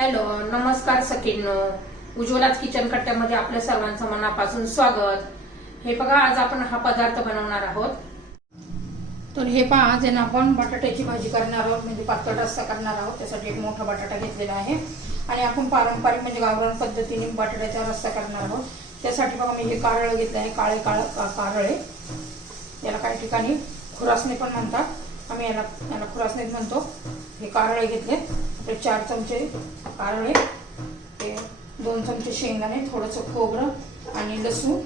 Hello, नमस्कार सखींनो. उज्ज्वलाच kitchen कट्ट्यामध्ये आपल्या सर्वांचं मनापासून स्वागत. हे बघा, आज आपण हा पदार्थ बनवणार आहोत. तर हे पहा, आज आहे ना आपण बटाट्याची भाजी करणार आहोत, म्हणजे पातळ रस्सा करणार आहोत. त्यासाठी एक मोठा बटाटा घेतलेला आहे आणि आपण पारंपरिक म्हणजे गावरान पद्धतीने बटाट्याचा रस्सा करणार आहोत. त्यासाठी बघा, मी हे कारळ घेतलं आहे, काळे कारळे. याला काही ठिकाणी खुरासणे पण म्हणतात, आम्ही याला खुरासणेच म्हणतो. हे कारळे घेतले, आपले 4 चमचे कारळे, ते 2 चमचे शेंगदाणे, थोडंसं खोबरं आणि लसूण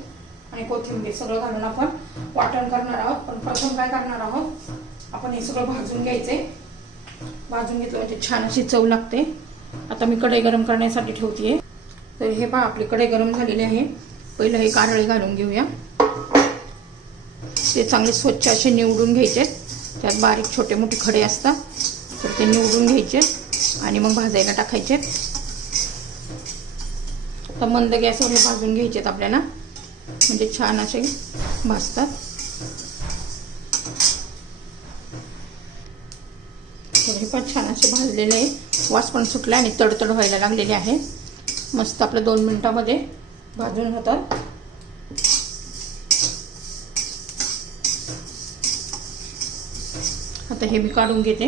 आणि कोथिंबीर सगळं घालून आपण वाटण करणार आहोत. पण प्रथम काय करणार आहोत, आपण हे सगळं भाजून घ्यायचे. भाजून घेतलं म्हणजे छान अशी चव लागते. आता मी कढई गरम करण्यासाठी ठेवते. तर हे पहा, आपली कढई गरम झालेली आहे. पहिलं हे कारळे घालून घेऊया. ते चांगले स्वच्छ असे निवडून घ्यायचे. त्यात बारीक छोटे मोठे खडे असतात, तर ते निवडून घ्यायचे आणि मग भाजायला टाकायचे. तर मंद गॅसवर हे भाजून घ्यायचेत आपल्याला, म्हणजे छान असे भाजतात. तर हे पण छान असे भाजलेले आहे, वास पण सुटला आणि तडतड व्हायला लागलेले आहे. मस्त आपलं 2 मिनिटामध्ये भाजून होतात. आता हे मी काढून घेते.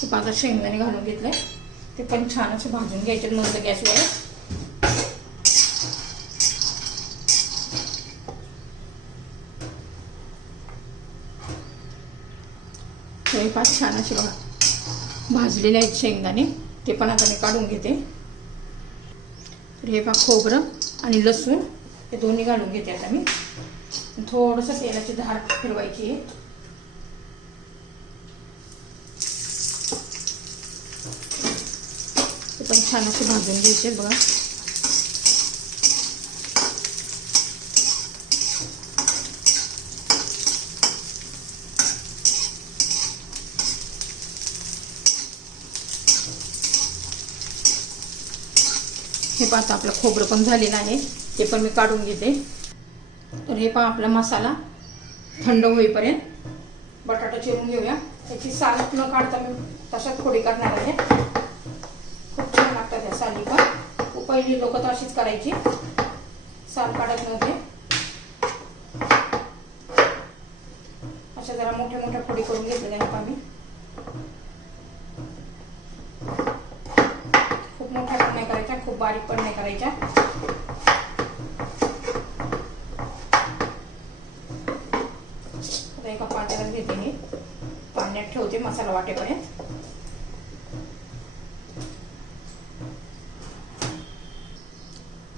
ते आता शेंगदाणे घालून घेतले, ते पण छान असे भाजून घ्यायचे मंद गॅसवर. हे पाच छान असे बघा भाजलेले आहेत शेंगदाणे, ते पण आता मी काढून घेते. तर हे पहा, खोबरं आणि लसूण हे दोन्ही घालून घेते. आता मी थोडंसं तेलाची धार फिरवायची आहे. ते पण छान असे भाजून घ्यायचे बघा. हे पाहता आपलं खोबरं पण झालेलं आहे, ते पण मी काढून घेते. तर हे पहा, आपला मसाला थंड होईपर्यंत बटाटा चिरून घेऊया. त्याची साल न काढता मी तशाच फोडी करणार आहे. खूप छान लागतात त्या साली पण. पहिली लोक तर अशीच करायची, साल काढत नव्हते. अशा जरा मोठ्या मोठ्या फोडी करून घेतलेल्या आहेत आम्ही. खूप मोठ्या पण नाही करायच्या, खूप बारीक पण नाही करायच्या. आता एका पातेल्यात घेते मी, पाण्यात ठेवते मसाला वाटेपर्यंत.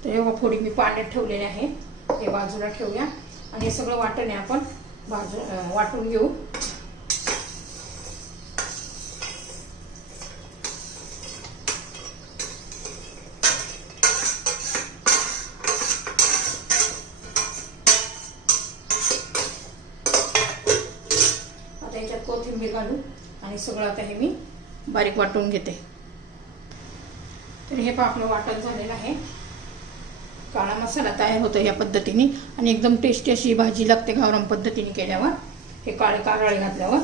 तर एवढा फोडी मी पाण्यात ठेवलेले आहे, हे बाजूला ठेवूया. आणि हे सगळं वाटण आपण वाटून घेऊ. आता याच्यात कोथिंबीर घालू आणि सगळं आता हे मी बारीक वाटून घेते. तर हे पहा, आपलं वाटण झालेलं आहे. काळा मसाला तयार होतो या पद्धतीने आणि एकदम टेस्टी अशी भाजी लागते गावरान पद्धतीने केल्यावर, हे काळे कारळे घातल्यावर.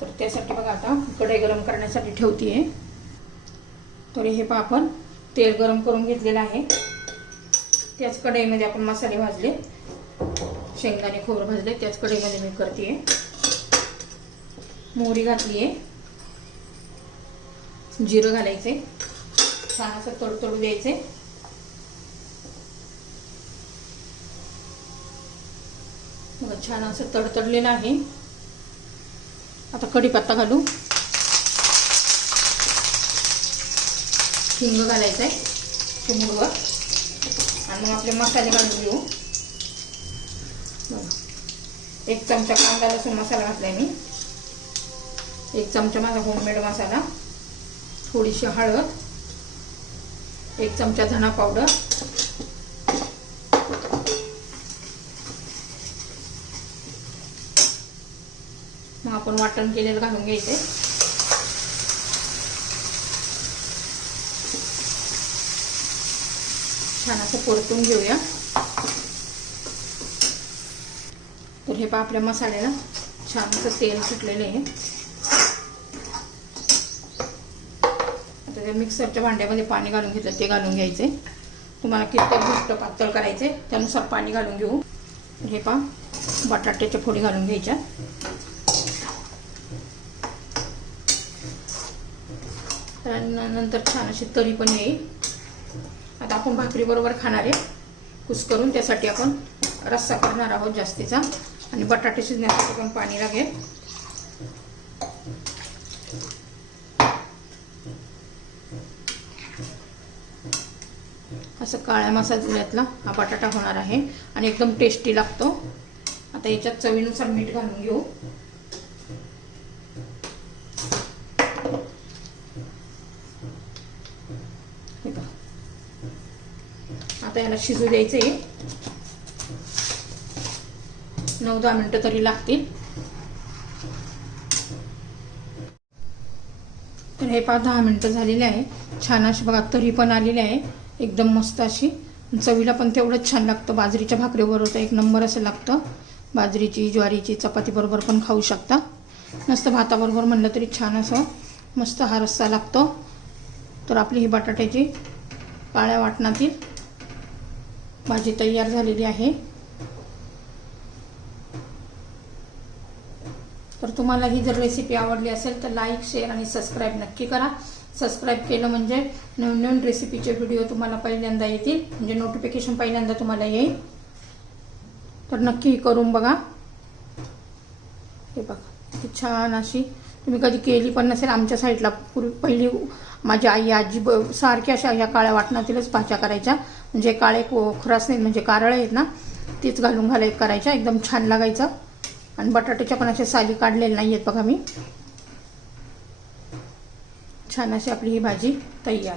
तर त्यासाठी बघा, आता कढई गरम करण्यासाठी ठेवते. तर हे पहा, आपण तेल गरम करून घेतलेलं आहे. त्याच कढईमध्ये आपण मसाले भाजले, शेंगदाणे खोबरं भाजले, त्याच कढईमध्ये मी करते. मोहरी घातली आहे, जिरं घालायचे, छान असं तडतडू द्यायचे. छान असं तडतडलेलं आहे. आता कढीपत्ता घालू, हिंग घालायचं आहे चिमूटभर आणि मग आपले मसाले घालून घेऊ. 1 चमचा कांदा लसूण मसाला घातलाय मी, 1 चमचा माझा होममेड मसाला, थोडीशी हळद, 1 चमचा धना पावडर, मग आपण वाटण केलेलं घालून घ्यायचे. छान असं परतून घेऊया. तर हे पहा, आपल्या मसाल्याला छान असं तेल सुटलेलं आहे. आता त्या मिक्सरच्या भांड्यामध्ये पाणी घालून घेतलं ते घालून घ्यायचे. तुम्हाला किती घट्ट पातळ करायचे त्यानुसार पाणी घालून घेऊ. हे पहा बटाट्याच्या फोडी घालून घ्यायच्या. नंतर छान अशी तरी पण येईल. आता आपण भाकरी बरोबर खाणार आहे कुस्करून, त्यासाठी आपण रस्सा करणार आहोत जास्तीचा. आणि बटाटे शिजण्यासाठी पण पाणी लागेल. असं काळ्या मसाल्यातला हा बटाटा होणार आहे आणि एकदम टेस्टी लागतो. आता याच्यात चवीनुसार मीठ घालून घेऊ. आता याला शिजू द्यायचे 9-10 मिनिटं तरी लागतील. तर हे 5-10 मिनिटं झालेले आहे. छान अशी बघा तरी पण आलेली आहे, एकदम मस्त अशी. चवीला पण तेवढंच छान लागतं. बाजरीच्या भाकरीबरोबर तर एक नंबर असं लागतं. बाजरीची, ज्वारीची, चपाती बरोबर पण खाऊ शकता. नसतं भाताबरोबर म्हणलं तरी छान असं मस्त हा रस्सा लागतो. तर आपली ही बटाट्याची काळ्या वाटणातील भाजी तयार झालेली आहे. तर तुम्हाला ही जर रेसिपी आवडली असेल तर लाईक, शेअर आणि सबस्क्राईब नक्की करा. सबस्क्राईब केलं म्हणजे नवीन रेसिपीचे व्हिडिओ तुम्हाला पहिल्यांदा येतील, म्हणजे नोटिफिकेशन पहिल्यांदा तुम्हाला येईल. तर नक्की करून बघा. हे बघा ती छान अशी, तुम्ही कधी केली पण नसेल. आमच्या साईडला पहिली माझी आई आजी सारख्या अशा ह्या काळ्या वाटणातीलच भाज्या करायच्या. म्हणजे काळे खरास नाही, म्हणजे कारळे आहेत ना, तीच घालून करायच्या. एकदम छान लागायचं. आणि बटाट्याच्या पण अशा साली काढलेल्या नाही आहेत बघा मी. छान अशी आपली ही भाजी तयार.